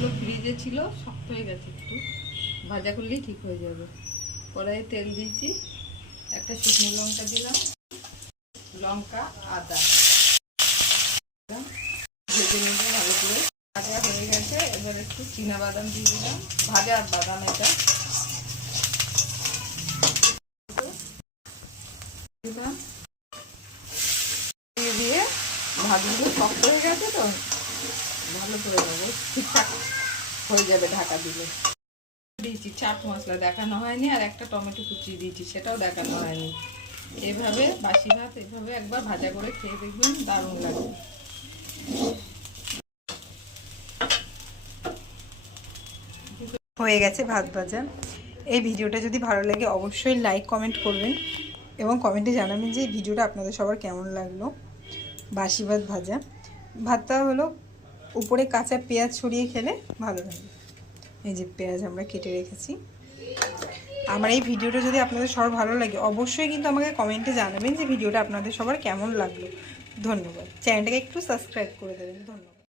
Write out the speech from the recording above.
ভাতগুলো ফ্রিজে ছিল, শক্ত হয়ে গেছে, একটু ভাজা করলেই ঠিক হয়ে যাবে। কড়াইয়ে তেল দিয়েছি, একটা শুকনো লঙ্কা দিলাম, লঙ্কা আদা ভেজে নেবো ভালো করে। ভাজা হয়ে গেছে, এবার একটু চীনাবাদাম দিয়ে দিলাম, ভাজা বাদাম এটা দিলাম, দিয়ে ভাতগুলো শক্ত হয়ে গেছে তো ভালো করে নেবো, ঠিকঠাক হয়ে যাবে ঢাকা দিলে। দিয়েছি চাট মশলা, দেখানো হয়নি, আর একটা টমেটো কুচি দিয়েছি, সেটাও দেখানো হয়নি। এভাবে বাসি ভাত এভাবে একবার ভাজা করে খেয়ে দেখবেন, দারুণ লাগবে। হয়ে গেছে ভাত ভাজা। এই ভিডিওটা যদি ভালো লাগে অবশ্যই লাইক কমেন্ট করবেন এবং কমেন্টে জানাবেন যে এই ভিডিওটা আপনাদের সবার কেমন লাগলো। বাসি ভাত ভাজা, ভাতটা হলো উপরে কাঁচা পেঁয়াজ ছড়িয়ে খেলে ভালো লাগে। এই যে পেঁয়াজ আমরা কেটে রেখেছি। আমার এই ভিডিওটা যদি আপনাদের সবার ভালো লাগে অবশ্যই কিন্তু আমাকে কমেন্টে জানাবেন যে ভিডিওটা আপনাদের সবার কেমন লাগলো। ধন্যবাদ। চ্যানেলটাকে একটু সাবস্ক্রাইব করে দেবেন। ধন্যবাদ।